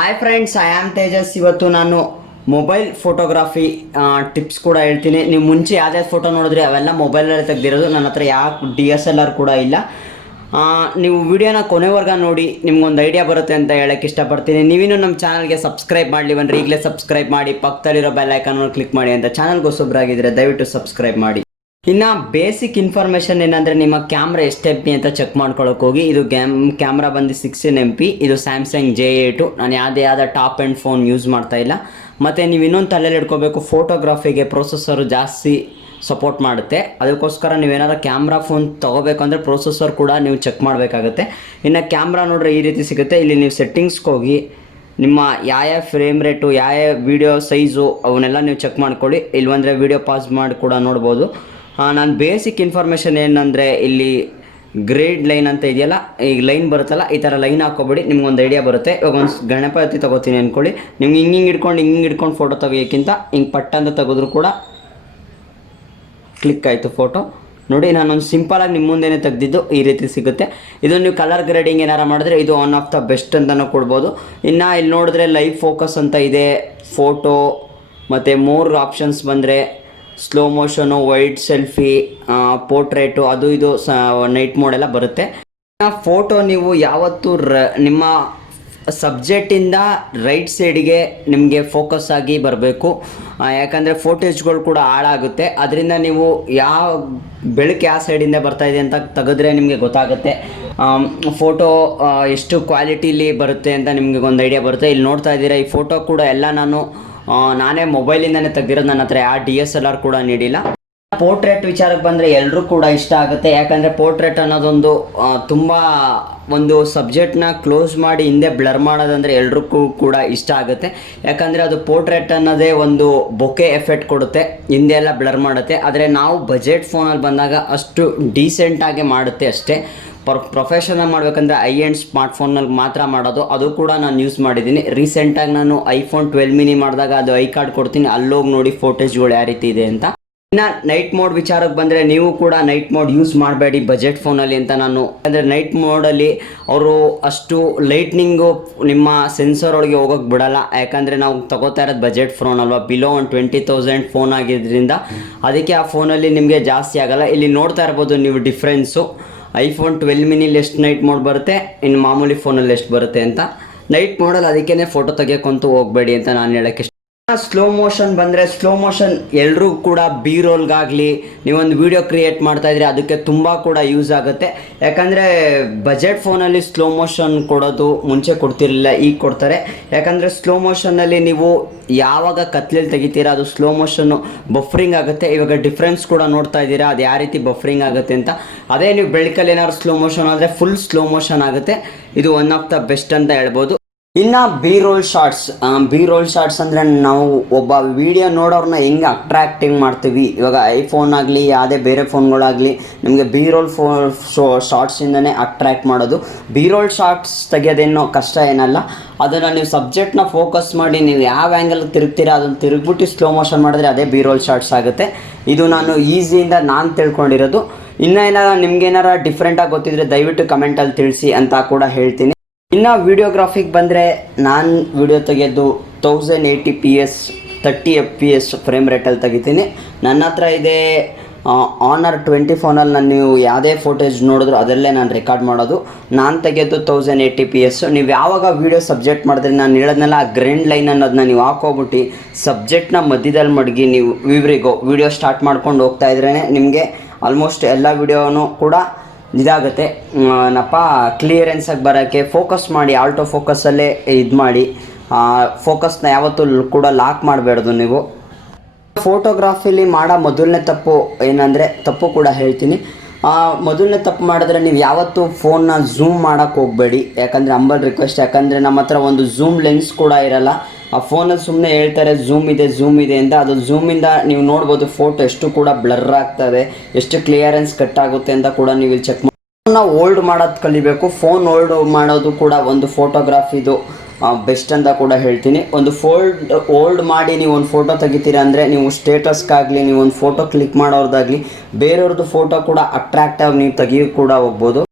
Hi friends, I am Tejas. ಇವತ್ತು ನಾನು mobile photography tips ಕೂಡ ಹೇಳ್ತೀನಿ. ನೀವು ಮುಂಚೆ ಯಾವುದೇ ಫೋಟೋ ನೋಡಿದ್ರೆ ಅವೆಲ್ಲ ಮೊಬೈಲಲ್ಲಿ ತೆಗೆದಿರೋದು. ನನ್ನ ಹತ್ರ ಯಾವ DSLR ಕೂಡ ಇಲ್ಲ. ನೀವು ವಿಡಿಯೋನ ಕೊನೆವರೆಗೆ ನೋಡಿ, ನಿಮ್ಗೊಂದು ಐಡಿಯಾ ಬರುತ್ತೆ ಅಂತ ಹೇಳಕ್ಕೆ ಇಷ್ಟಪಡ್ತೀನಿ. ನೀವಿನ್ನೂ ನಮ್ಮ ಚಾನಲ್ಗೆ ಸಬ್ಸ್ಕ್ರೈಬ್ ಮಾಡಲಿವಂದ್ರೆ ಈಗಲೇ ಸಬ್ಸ್ಕ್ರೈಬ್ ಮಾಡಿ, ಪಕ್ಕದಲ್ಲಿರೋ ಬೆಲ್ ಐಕಾನ್ ಕ್ಲಿಕ್ ಮಾಡಿ. ಅಂತ ಚಾನಲ್ಗೆ ಹೊಸಬ್ರಾಗಿದ್ದರೆ ದಯವಿಟ್ಟು ಸಬ್ಸ್ಕ್ರೈಬ್ ಮಾಡಿ. ಇನ್ನು ಬೇಸಿಕ್ ಇನ್ಫಾರ್ಮೇಷನ್ ಏನಂದರೆ, ನಿಮ್ಮ ಕ್ಯಾಮ್ರಾ ಎಷ್ಟು MP ಅಂತ ಚೆಕ್ ಮಾಡ್ಕೊಳ್ಳೋಕೆ ಹೋಗಿ. ಇದು ಕ್ಯಾಮ್ರಾ ಬಂದು 16 MP. ಇದು ಸ್ಯಾಮ್ಸಂಗ್ J8. ನಾನು ಯಾವುದೇ ಟಾಪ್ ಆ್ಯಂಡ್ ಫೋನ್ ಯೂಸ್ ಮಾಡ್ತಾ ಇಲ್ಲ. ಮತ್ತು ನೀವು ಇನ್ನೊಂದು ತಲೆಯಲ್ಲಿ ಇಟ್ಕೋಬೇಕು, ಫೋಟೋಗ್ರಫಿಗೆ ಪ್ರೊಸೆಸರು ಜಾಸ್ತಿ ಸಪೋರ್ಟ್ ಮಾಡುತ್ತೆ. ಅದಕ್ಕೋಸ್ಕರ ನೀವೇನಾದ್ರು ಕ್ಯಾಮ್ರಾ ಫೋನ್ ತೊಗೋಬೇಕು ಅಂದರೆ ಪ್ರೊಸೆಸರ್ ಕೂಡ ನೀವು ಚೆಕ್ ಮಾಡಬೇಕಾಗುತ್ತೆ. ಇನ್ನು ಕ್ಯಾಮ್ರಾ ನೋಡ್ರೆ ಈ ರೀತಿ ಸಿಗುತ್ತೆ. ಇಲ್ಲಿ ನೀವು ಸೆಟ್ಟಿಂಗ್ಸ್ಗೆ ಹೋಗಿ ನಿಮ್ಮ ಯಾವ ಫ್ರೇಮ್ ರೇಟು, ಯಾವ ವೀಡಿಯೋ ಸೈಜು ಅವನ್ನೆಲ್ಲ ನೀವು ಚೆಕ್ ಮಾಡ್ಕೊಳ್ಳಿ. ಇಲ್ವಂದರೆ ವೀಡಿಯೋ ಪಾಸ್ ಮಾಡಿ ಕೂಡ ನೋಡ್ಬೋದು. ನಾನು ಬೇಸಿಕ್ ಇನ್ಫಾರ್ಮೇಷನ್ ಏನಂದರೆ, ಇಲ್ಲಿ ಗ್ರೇಡ್ ಲೈನ್ ಅಂತ ಇದೆಯಲ್ಲ, ಈಗ ಲೈನ್ ಬರುತ್ತಲ್ಲ, ಈ ಥರ ಲೈನ್ ಹಾಕೋಬೇಡಿ, ನಿಮ್ಗೊಂದು ಐಡಿಯಾ ಬರುತ್ತೆ. ಇವಾಗ ಒಂದು ಗಣಪತಿ ತೊಗೋತೀನಿ ಅಂದ್ಕೊಳ್ಳಿ. ನಿಮ್ಗೆ ಹಿಂಗೆ ಹಿಡ್ಕೊಂಡು ಫೋಟೋ ತೆಗಿಯೋಕ್ಕಿಂತ ಹಿಂಗೆ ಪಟ್ಟ ಅಂತ ತೆಗೆದ್ರು ಕೂಡ ಕ್ಲಿಕ್ ಆಯಿತು ಫೋಟೋ. ನೋಡಿ, ನಾನೊಂದು ಸಿಂಪಲಾಗಿ ನಿಮ್ಮ ಮುಂದೆನೇ ತೆಗೆದಿದ್ದು ಈ ರೀತಿ ಸಿಗುತ್ತೆ. ಇದು ನೀವು ಕಲರ್ ಗ್ರೇಡಿಂಗ್ ಏನಾರು ಮಾಡಿದ್ರೆ ಇದು ಒನ್ ಆಫ್ ದ ಬೆಸ್ಟ್ ಅಂತಲೂ ಕೊಡ್ಬೋದು. ಇನ್ನು ಇಲ್ಲಿ ನೋಡಿದ್ರೆ ಲೈವ್ ಫೋಕಸ್ ಅಂತ ಇದೆ, ಫೋಟೋ ಮತ್ತು 3 ಆಪ್ಷನ್ಸ್ ಬಂದರೆ ಸ್ಲೋ ಮೋಷನು, ವೈಡ್ ಸೆಲ್ಫಿ, ಪೋರ್ಟ್ರೇಟು, ಅದು ಇದು ನೈಟ್ ಮೋಡೆಲ್ಲ ಬರುತ್ತೆ. ಫೋಟೋ ನೀವು ಯಾವತ್ತೂ ನಿಮ್ಮ ಸಬ್ಜೆಕ್ಟಿಂದ ರೈಟ್ ಸೈಡಿಗೆ ನಿಮಗೆ ಫೋಕಸ್ ಆಗಿ ಬರಬೇಕು. ಯಾಕಂದರೆ ಫೋಟೇಜ್ಗಳು ಕೂಡ ಹಾಳಾಗುತ್ತೆ. ಅದರಿಂದ ನೀವು ಬೆಳಕು ಯಾವ ಸೈಡಿಂದ ಬರ್ತಾಯಿದೆ ಅಂತ ತೆಗೆದ್ರೆ ನಿಮಗೆ ಗೊತ್ತಾಗುತ್ತೆ. ಫೋಟೋ ಎಷ್ಟು ಕ್ವಾಲಿಟಿಲಿ ಬರುತ್ತೆ ಅಂತ ನಿಮಗೆ ಒಂದು ಐಡಿಯಾ ಬರುತ್ತೆ. ಇಲ್ಲಿ ನೋಡ್ತಾ ಇದ್ದೀರಾ, ಈ ಫೋಟೋ ಕೂಡ ಎಲ್ಲ ನಾನೇ ಮೊಬೈಲಿಂದನೇ ತೆಗೆದಿರೋದು. ನನ್ನ ಹತ್ರ ಯಾವ DSLR ಕೂಡ ನೀಡಿಲ್ಲ. ಪೋರ್ಟ್ರೇಟ್ ವಿಚಾರಕ್ಕೆ ಬಂದರೆ ಎಲ್ಲರೂ ಕೂಡ ಇಷ್ಟ ಆಗುತ್ತೆ. ಯಾಕಂದರೆ ಪೋರ್ಟ್ರೇಟ್ ಅನ್ನೋದೊಂದು ತುಂಬ ಒಂದು ಸಬ್ಜೆಕ್ಟ್ನ ಕ್ಲೋಸ್ ಮಾಡಿ ಹಿಂದೆ ಬ್ಲರ್ ಮಾಡೋದಂದರೆ ಎಲ್ರಿಗೂ ಕೂಡ ಇಷ್ಟ ಆಗುತ್ತೆ. ಯಾಕಂದರೆ ಅದು ಪೋರ್ಟ್ರೇಟ್ ಅನ್ನೋದೇ ಒಂದು ಬೊಕೆ ಎಫೆಕ್ಟ್ ಕೊಡುತ್ತೆ, ಹಿಂದೆ ಎಲ್ಲ ಬ್ಲರ್ ಮಾಡುತ್ತೆ. ಆದರೆ ನಾವು ಬಜೆಟ್ ಫೋನಲ್ಲಿ ಬಂದಾಗ ಅಷ್ಟು ಡೀಸೆಂಟಾಗಿ ಮಾಡುತ್ತೆ ಅಷ್ಟೇ. ಪ್ರೊಫೆಷನಲ್ ಮಾಡಬೇಕಂದ್ರೆ ಐ ಎಂಡ್ ಸ್ಮಾರ್ಟ್ಫೋನಲ್ಲಿ ಮಾತ್ರ ಮಾಡೋದು. ಅದು ಕೂಡ ನಾನು ಯೂಸ್ ಮಾಡಿದ್ದೀನಿ. ರೀಸೆಂಟಾಗಿ ನಾನು iPhone 12 mini ಮಾಡಿದಾಗ ಅದು ಐ ಕಾರ್ಡ್ ಕೊಡ್ತೀನಿ, ಅಲ್ಲೋಗಿ ನೋಡಿ ಫೋಟೇಜ್ಗಳು ಯಾವ ರೀತಿ ಇದೆ ಅಂತ. ಇನ್ನು ನೈಟ್ ಮೋಡ್ ವಿಚಾರಕ್ಕೆ ಬಂದರೆ, ನೀವು ಕೂಡ ನೈಟ್ ಮೋಡ್ ಯೂಸ್ ಮಾಡಬೇಡಿ ಬಜೆಟ್ ಫೋನಲ್ಲಿ ಅಂತ ನಾನು. ಅಂದರೆ ನೈಟ್ ಮೋಡಲ್ಲಿ ಅವರು ಅಷ್ಟು ಲೈಟ್ನಿಂಗು ನಿಮ್ಮ ಸೆನ್ಸರ್ ಒಳಗೆ ಹೋಗೋಕ್ಕೆ ಬಿಡಲ್ಲ. ಯಾಕಂದರೆ ನಾವು ತಗೋತಾ ಇರೋದು ಬಜೆಟ್ ಫೋನ್ ಅಲ್ವಾ, ಬಿಲೋ ಒಂದು 20,000 ಫೋನ್ ಆಗಿದ್ದರಿಂದ ಅದಕ್ಕೆ ಆ ಫೋನಲ್ಲಿ ನಿಮಗೆ ಜಾಸ್ತಿ ಆಗಲ್ಲ. ಇಲ್ಲಿ ನೋಡ್ತಾ ಇರ್ಬೋದು ನೀವು ಡಿಫ್ರೆನ್ಸು. iPhone 12 ಮಿನಿಲಿ ಎಷ್ಟು ನೈಟ್ ಮೋಡ್ ಬರುತ್ತೆ, ಇನ್ನು ಮಾಮೂಲಿ ಫೋನಲ್ಲಿ ಎಷ್ಟು ಬರುತ್ತೆ ಅಂತ. ನೈಟ್ ಮೋಡಲ್ಲಿ ಅದಕ್ಕೇ ಫೋಟೋ ತೆಗಿಯೋಕ್ಕಂತೂ ಹೋಗಬೇಡಿ ಅಂತ ನಾನು ಹೇಳೋಕ್ಕೆ ಇಷ್ಟ. ಸ್ಲೋ ಮೋಷನ್ ಬಂದರೆ, ಸ್ಲೋ ಮೋಷನ್ ಎಲ್ಲರೂ ಕೂಡ ಬಿ ರೋಲ್ಗಾಗಲಿ ನೀವೊಂದು ವೀಡಿಯೋ ಕ್ರಿಯೇಟ್ ಮಾಡ್ತಾಯಿದ್ರೆ ಅದಕ್ಕೆ ತುಂಬ ಕೂಡ ಯೂಸ್ ಆಗುತ್ತೆ. ಯಾಕಂದರೆ ಬಜೆಟ್ ಫೋನಲ್ಲಿ ಸ್ಲೋ ಮೋಷನ್ ಕೊಡೋದು ಮುಂಚೆ ಕೊಡ್ತಿರಲಿಲ್ಲ, ಈಗ ಕೊಡ್ತಾರೆ. ಯಾಕಂದರೆ ಸ್ಲೋ ಮೋಷನ್ನಲ್ಲಿ ನೀವು ಯಾವಾಗ ಕತ್ಲಲ್ಲಿ ತೆಗಿತೀರಾ ಅದು ಸ್ಲೋ ಮೋಷನ್ನು ಬಫರಿಂಗ್ ಆಗುತ್ತೆ. ಇವಾಗ ಡಿಫ್ರೆನ್ಸ್ ಕೂಡ ನೋಡ್ತಾ ಇದ್ದೀರಾ, ಅದು ಯಾವ ರೀತಿ ಬಫರಿಂಗ್ ಆಗುತ್ತೆ ಅಂತ. ಅದೇ ನೀವು ಬೆಳಕಲ್ಲಿ ಏನಾದ್ರು ಸ್ಲೋ ಮೋಷನ್ ಆದರೆ ಫುಲ್ ಸ್ಲೋ ಮೋಷನ್ ಆಗುತ್ತೆ. ಇದು ಒನ್ ಆಫ್ ದ ಬೆಸ್ಟ್ ಅಂತ ಹೇಳ್ಬೋದು. ಇನ್ನು ಬಿ ರೋಲ್ ಶಾರ್ಟ್ಸ್ ಅಂದರೆ ನಾವು ಒಬ್ಬ ವಿಡಿಯೋ ನೋಡೋರನ್ನ ಹೆಂಗೆ ಅಟ್ರಾಕ್ಟಿಂಗ್ ಮಾಡ್ತೀವಿ. ಇವಾಗ iPhone ಆಗಲಿ ಯಾವುದೇ ಬೇರೆ ಫೋನ್ಗಳಾಗಲಿ ನಿಮಗೆ ಬಿ ರೋಲ್ ಶಾರ್ಟ್ಸಿಂದನೇ ಅಟ್ರ್ಯಾಕ್ಟ್ ಮಾಡೋದು. ಬಿ ರೋಲ್ ಶಾರ್ಟ್ಸ್ ತೆಗೆಯೋದೇನೋ ಕಷ್ಟ ಏನಲ್ಲ. ಅದನ್ನು ನೀವು ಸಬ್ಜೆಕ್ಟ್ನ ಫೋಕಸ್ ಮಾಡಿ ನೀವು ಯಾವ ಆ್ಯಂಗಲ್ ತಿರುಗ್ತೀರಾ ಅದನ್ನು ತಿರುಗ್ಬಿಟ್ಟು ಸ್ಲೋ ಮೋಷನ್ ಮಾಡಿದ್ರೆ ಅದೇ ಬಿ ರೋಲ್ ಶಾರ್ಟ್ಸ್ ಆಗುತ್ತೆ. ಇದು ನಾನು ಈಸಿಯಿಂದ ನಾನು ತಿಳ್ಕೊಂಡಿರೋದು. ಇನ್ನೂ ನಿಮ್ಗೇನಾರ ಡಿಫ್ರೆಂಟಾಗಿ ಗೊತ್ತಿದ್ರೆ ದಯವಿಟ್ಟು ಕಮೆಂಟಲ್ಲಿ ತಿಳಿಸಿ ಅಂತ ಕೂಡ ಹೇಳ್ತೀನಿ. ಇನ್ನು ವೀಡಿಯೋಗ್ರಾಫಿಗೆ ಬಂದರೆ, ನಾನು ವೀಡಿಯೋ ತೆಗೆಯೋದು 1080p 30 fps ಫ್ರೇಮ್ ರೇಟಲ್ಲಿ ತೆಗಿತೀನಿ. ನನ್ನ ಹತ್ರ ಇದೆ Honor 20 ಫೋನಲ್ಲಿ. ನೀವು ಯಾವುದೇ ಫೋಟೇಜ್ ನೋಡಿದ್ರು ಅದರಲ್ಲೇ ನಾನು ರೆಕಾರ್ಡ್ ಮಾಡೋದು. ನಾನು ತೆಗೆಯೋದು 1080p. ನೀವು ಯಾವಾಗ ವೀಡಿಯೋ ಸಬ್ಜೆಕ್ಟ್ ಮಾಡಿದ್ರೆ, ನಾನು ಹೇಳೋದ್ನೆಲ್ಲ ಆ ಗ್ರೈಂಡ್ ಲೈನ್ ಅನ್ನೋದನ್ನ ನೀವು ಹಾಕೋಬಿಟ್ಟು ಸಬ್ಜೆಕ್ಟ್ನ ಮಧ್ಯದಲ್ಲಿ ಮಡಗಿ ನೀವು ವೀಡಿಯೋ ಸ್ಟಾರ್ಟ್ ಮಾಡ್ಕೊಂಡು ಹೋಗ್ತಾ ಇದ್ರೇ ನಿಮಗೆ ಆಲ್ಮೋಸ್ಟ್ ಎಲ್ಲ ವೀಡಿಯೋನೂ ಕೂಡ ಇದಾಗುತ್ತೆ. ಕ್ಲಿಯರೆನ್ಸಾಗಿ ಬರೋಕ್ಕೆ ಫೋಕಸ್ ಮಾಡಿ, ಆಲ್ಟೋ ಫೋಕಸಲ್ಲೇ ಇದು ಮಾಡಿ. ಫೋಕಸ್ನ ಯಾವತ್ತೂ ಕೂಡ ಲಾಕ್ ಮಾಡಬೇಡ್ದು ನೀವು. ಫೋಟೋಗ್ರಾಫಿಲಿ ಮಾಡೋ ಮೊದಲನೇ ತಪ್ಪು ಏನಂದರೆ, ತಪ್ಪು ಕೂಡ ಹೇಳ್ತೀನಿ. ಮೊದಲನೇ ತಪ್ಪು ಮಾಡಿದ್ರೆ ನೀವು ಯಾವತ್ತೂ ಫೋನ್ನ ಝೂಮ್ ಮಾಡೋಕ್ಕೆ ಹೋಗಬೇಡಿ. ಯಾಕಂದರೆ ಅಂಬಲ್ ರಿಕ್ವೆಸ್ಟ್, ಯಾಕಂದರೆ ನಮ್ಮ ಹತ್ರ ಒಂದು ಝೂಮ್ ಲೆನ್ಸ್ ಕೂಡ ಇರಲ್ಲ. ಆ ಫೋನಲ್ಲಿ ಸುಮ್ಮನೆ ಹೇಳ್ತಾರೆ ಝೂಮ್ ಇದೆ ಅಂತ. ಅದು ಝೂಮಿಂದ ನೀವು ನೋಡ್ಬೋದು ಫೋಟೋ ಎಷ್ಟು ಕೂಡ ಬ್ಲರ್ ಆಗ್ತದೆ, ಎಷ್ಟು ಕ್ಲಿಯರೆನ್ಸ್ ಕಟ್ ಆಗುತ್ತೆ ಅಂತ ಕೂಡ ನೀವು ಇಲ್ಲಿ ಚೆಕ್ ಮಾಡಿ. ಫೋನ್ನ ಓಲ್ಡ್ ಮಾಡೋದು ಕಲಿಬೇಕು. ಫೋನ್ ಮಾಡೋದು ಕೂಡ ಒಂದು ಫೋಟೋಗ್ರಾಫಿದು ಬೆಸ್ಟ್ ಅಂತ ಕೂಡ ಹೇಳ್ತೀನಿ. ಒಂದು ಓಲ್ಡ್ ಮಾಡಿ ನೀವು ಒಂದು ಫೋಟೋ ತೆಗಿತೀರಾ ಅಂದರೆ, ನೀವು ಸ್ಟೇಟಸ್ಗಾಗಲಿ ನೀವು ಒಂದು ಫೋಟೋ ಕ್ಲಿಕ್ ಮಾಡೋರ್ದಾಗಲಿ ಬೇರೆಯವ್ರದ್ದು ಫೋಟೋ ಕೂಡ ಅಟ್ರಾಕ್ಟಾಗಿ ನೀವು ತೆಗಿಯೋಕ್ಕೆ ಕೂಡ ಹೋಗ್ಬೋದು.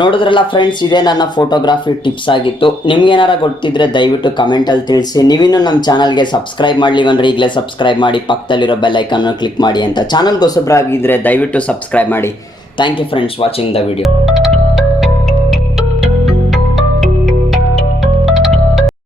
ನೋಡಿದ್ರಲ್ಲ ಫ್ರೆಂಡ್ಸ್, ಇದೇ ನನ್ನ ಫೋಟೋಗ್ರಫಿ ಟಿಪ್ಸ್ ಆಗಿತ್ತು. ನಿಮ್ಗೇನಾರ ಗೊತ್ತಿದ್ರೆ ದಯವಿಟ್ಟು ಕಮೆಂಟಲ್ಲಿ ತಿಳಿಸಿ. ನೀವಿನ್ನೂ ನಮ್ಮ ಚಾನಲ್ಗೆ ಸಬ್ಸ್ಕ್ರೈಬ್ ಮಾಡಲಿವಂದ್ರೆ ಈಗಲೇ ಸಬ್ಸ್ಕ್ರೈಬ್ ಮಾಡಿ, ಪಕ್ಕದಲ್ಲಿರೋ ಬೆಲ್ ಐಕನ್ನು ಕ್ಲಿಕ್ ಮಾಡಿ ಅಂತ. ಚಾನಲ್ಗೆ ಹೊಸಬ್ರಾಗಿದ್ದರೆ ದಯವಿಟ್ಟು ಸಬ್ಸ್ಕ್ರೈಬ್ ಮಾಡಿ. Thank you friends watching the video.